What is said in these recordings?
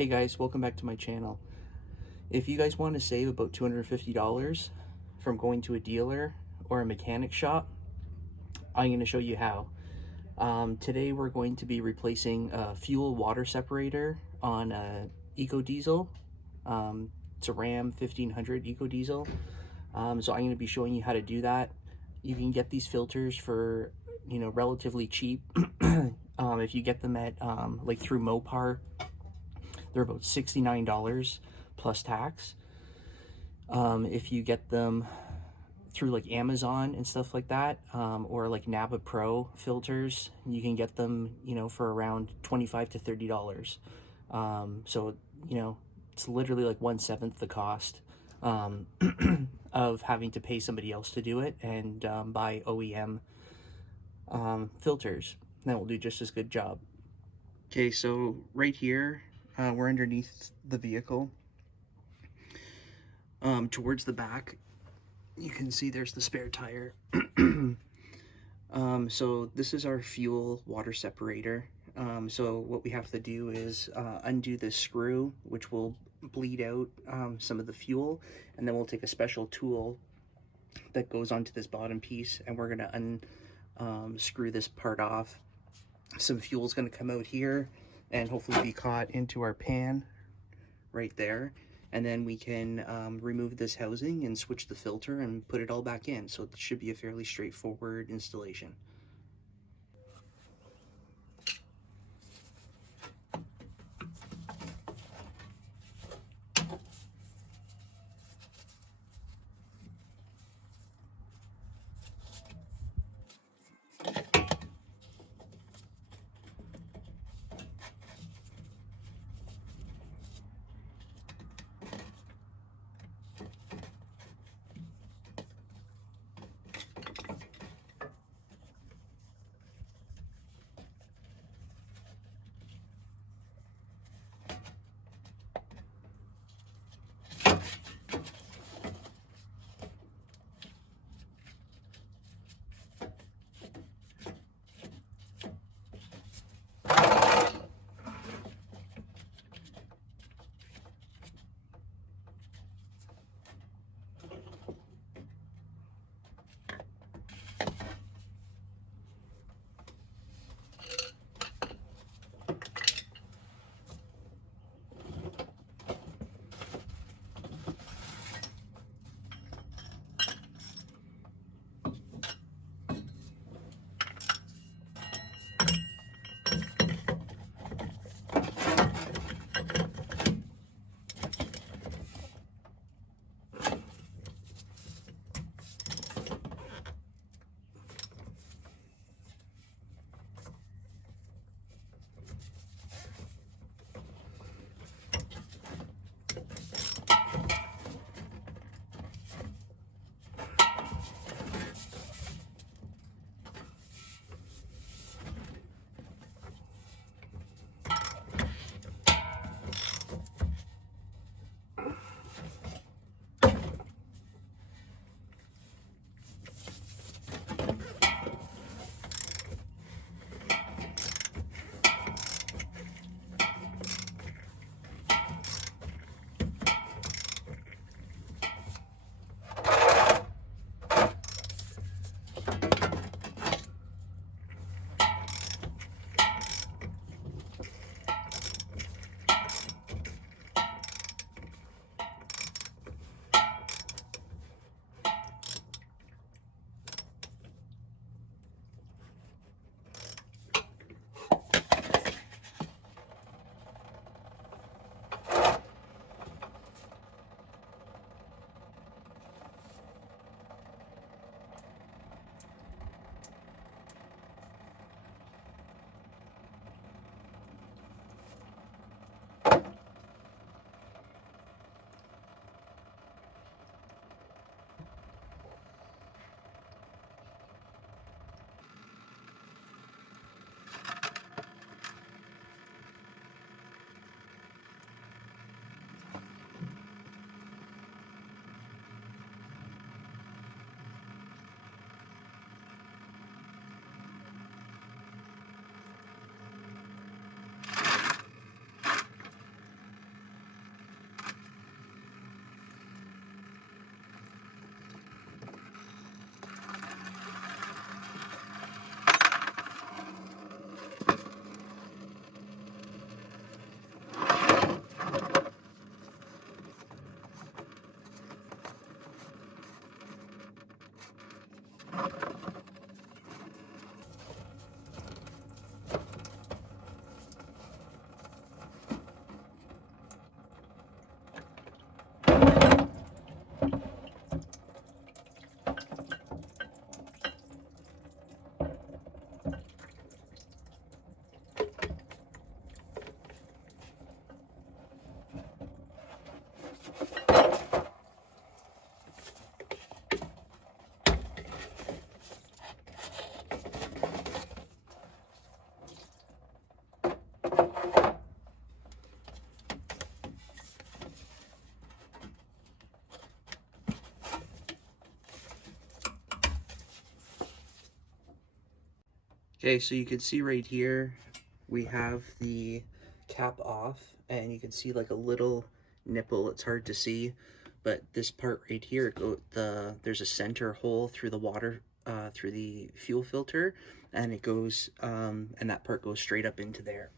Hey guys, welcome back to my channel. If you guys want to save about $250 from going to a dealer or a mechanic shop, I'm going to show you how. Today we're going to be replacing a fuel water separator on a EcoDiesel. It's a Ram 1500 EcoDiesel. So I'm going to be showing you how to do that. You can get these filters for, relatively cheap. If you get them at like through Mopar, they're about $69 plus tax. If you get them through like Amazon and stuff like that, or like Napa Pro filters, you can get them, for around $25 to $30. So, it's literally like 1/7 the cost of having to pay somebody else to do it and buy OEM filters. That will do just as good job. Okay, so right here, we're underneath the vehicle. Towards the back, you can see there's the spare tire. So this is our fuel water separator. So what we have to do is undo this screw, which will bleed out some of the fuel, and then we'll take a special tool that goes onto this bottom piece, and we're going to unscrew this part off. Some fuel is going to come out here and hopefully be caught into our pan right there, and then we can remove this housing and switch the filter and put it all back in. So it should be a fairly straightforward installation. Okay, so you can see right here, we have the cap off, and you can see like a little nipple. It's hard to see, but this part right here, there's a center hole through the water, through the fuel filter, and it goes, and that part goes straight up into there.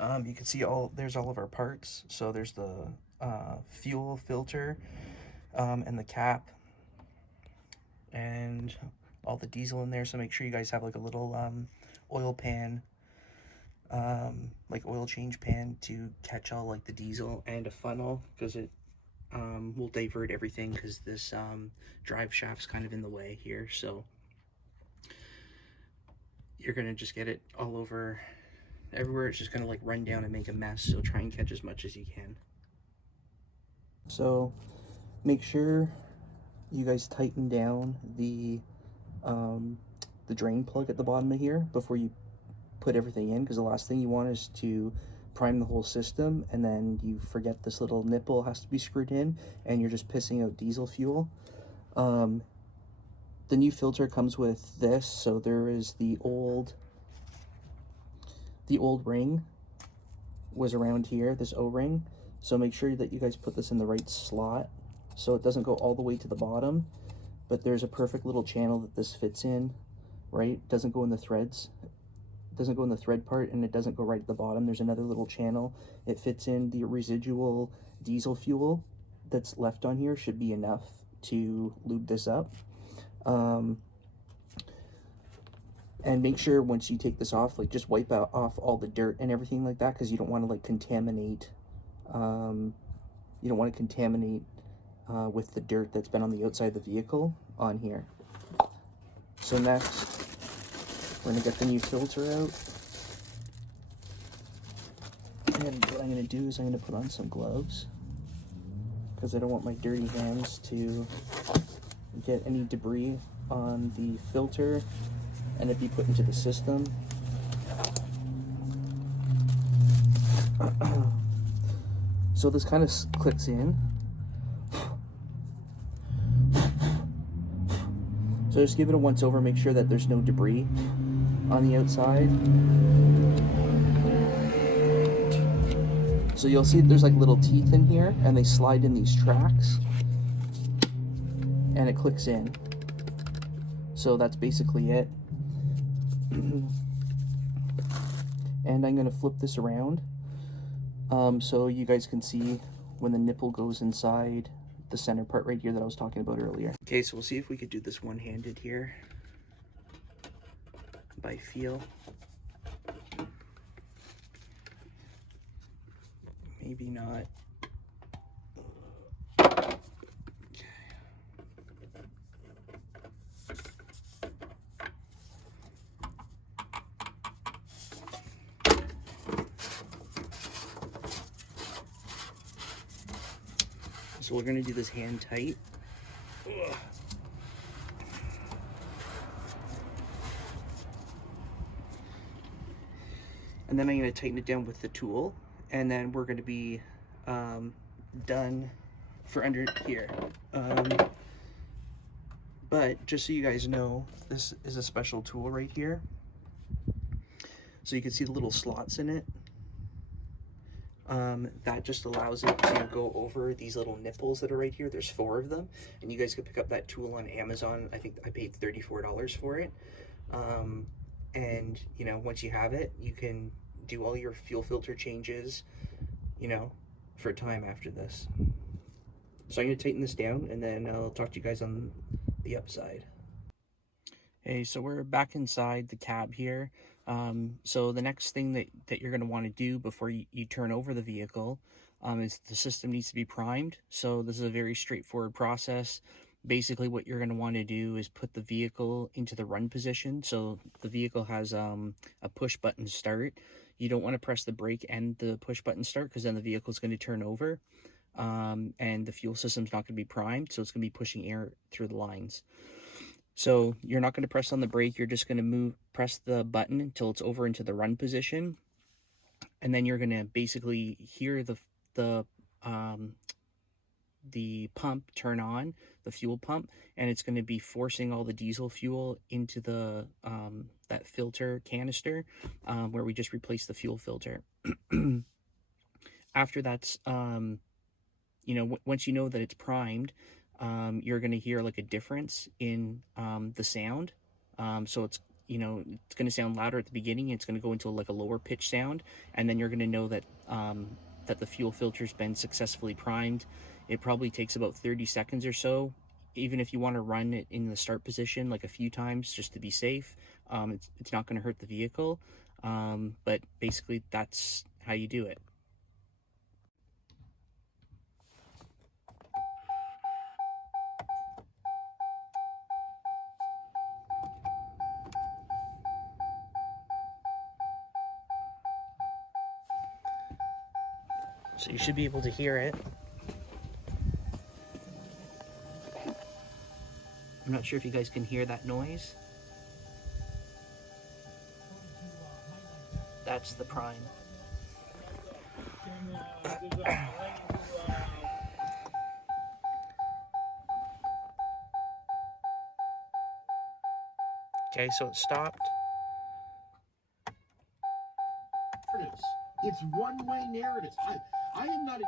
You can see there's all of our parts. So there's the fuel filter, and the cap, and all the diesel in there. So make sure you guys have like a little oil pan, like oil change pan to catch all like the diesel, and a funnel, because it will divert everything, because this drive shaft's kind of in the way here. So you're gonna just get it all over everywhere. It's just gonna like run down and make a mess, so try and catch as much as you can. So make sure you guys tighten down the drain plug at the bottom of here before you put everything in, because the last thing you want is to prime the whole system and then you forget this little nipple has to be screwed in and you're just pissing out diesel fuel. The new filter comes with this, so there is the old ring was around here, this O-ring, so make sure that you guys put this in the right slot so it doesn't go all the way to the bottom, but there's a perfect little channel that this fits in, right? It doesn't go in the threads, it doesn't go in the thread part, and it doesn't go right at the bottom. There's another little channel. It fits in. The residual diesel fuel that's left on here should be enough to lube this up. And make sure once you take this off, like just wipe off all the dirt and everything like that, because you don't want to like contaminate, with the dirt that's been on the outside of the vehicle on here. So next, we're gonna get the new filter out. And what I'm gonna do is I'm gonna put on some gloves, because I don't want my dirty hands to get any debris on the filter and it be put into the system. So this kind of clicks in. So just give it a once over, make sure that there's no debris on the outside. So you'll see there's like little teeth in here and they slide in these tracks and it clicks in. So that's basically it. And I'm gonna flip this around so you guys can see when the nipple goes inside the center part right here that I was talking about earlier. Okay, so we'll see if we could do this one-handed here by feel. Maybe not. So we're gonna do this hand tight. Ugh. And then I'm gonna tighten it down with the tool, and then we're gonna be done for under here. But just so you guys know, this is a special tool right here. So you can see the little slots in it. That just allows it to go over these little nipples that are right here. There's 4 of them, and you guys could pick up that tool on Amazon. I think I paid $34 for it. And you know, once you have it, you can do all your fuel filter changes, you know, for time after this. So I'm gonna tighten this down, and then I'll talk to you guys on the upside. Okay, so we're back inside the cab here. So the next thing that you're going to want to do before you turn over the vehicle is the system needs to be primed. So this is a very straightforward process. Basically, what you're going to want to do is put the vehicle into the run position. So the vehicle has a push button start. You don't want to press the brake and the push button start, because then the vehicle is going to turn over, and the fuel system's not going to be primed, so it's going to be pushing air through the lines. So you're not going to press on the brake, you're just going to press the button until it's over into the run position. And then you're going to basically hear the pump turn on, the fuel pump, and it's going to be forcing all the diesel fuel into the that filter canister, where we just replaced the fuel filter. After that's, once you know that it's primed, you're going to hear like a difference in the sound. So it's going to sound louder at the beginning. It's going to go into like a lower pitch sound, and then you're going to know that that the fuel filter's been successfully primed. It probably takes about 30 seconds or so. Even if you want to run it in the start position like a few times just to be safe, it's not going to hurt the vehicle. But basically, that's how you do it. So you should be able to hear it. I'm not sure if you guys can hear that noise. That's the prime. Okay, so it stopped. It's one-way narratives. I am not.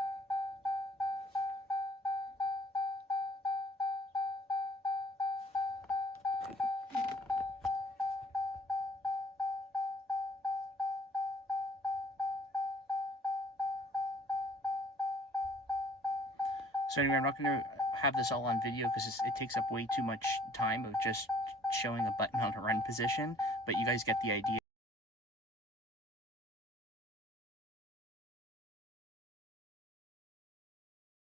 So anyway, I'm not going to have this all on video because it takes up way too much time of just showing a button on a run position, but you guys get the idea.